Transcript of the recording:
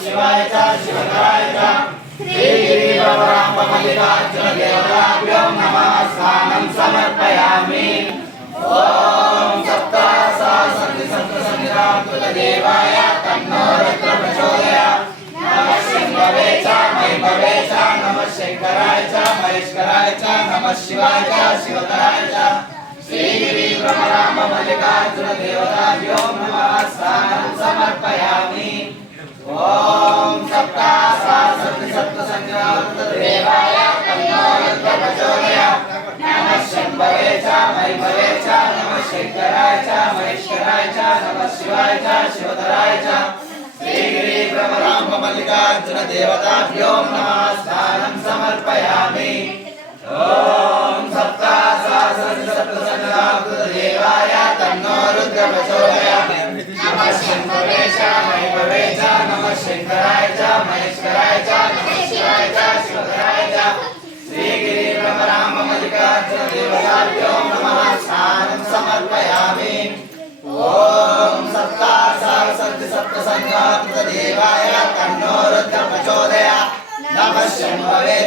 शिवाय च शिवतराय च श्रीगिरिवराममल्लिकार्जुन देवताभ्यो नमः स्नानं समर्पयामि। ओम सप्तासा सन्ति सप्तसंग्रामकृतदेवाय तन्नो रुद्र प्रचोदयात्। नमः शंभवे च महिमवे च नमः शंकराय च महेश्वराय च नमः शिवाय च शिवतराय च श्रीगिरिवराममल्लिकार्जुन देवताभ्यो नमः स्नानं समर्पयामि। ओम सप्तासा सन्ति सप्तसंग्रामकृतदेवाय तन्नो रुद्र प्रचोदयात्। नमः शंभवे च महिमवे च नमः शंकराय च महेश्वराय च नमः शिवाय च शिवतराय च श्रीगिरिवराममल्लिकार्जुन देवताभ्यो नमः स्नानं समर्पयामि। ओम सप्तासा सन्ति सप्तसंग्रामकृतदेवाय तन्नो रुद्र प्रचोदयात्। नमः शंभवे च महिमवे च नमः शंकराय च महेश्वराय च नमः शिवाय च शिवतराय च श्रीगिरिवराममल्लिकार्जुन देवताभ्यो नमः स्नानं समर्पयामि। ओम सप्तासा सन्ति सप्तसंग्रामकृतदेवाय तन्नो रुद्र प्रचोदयात्। नमः शंभवे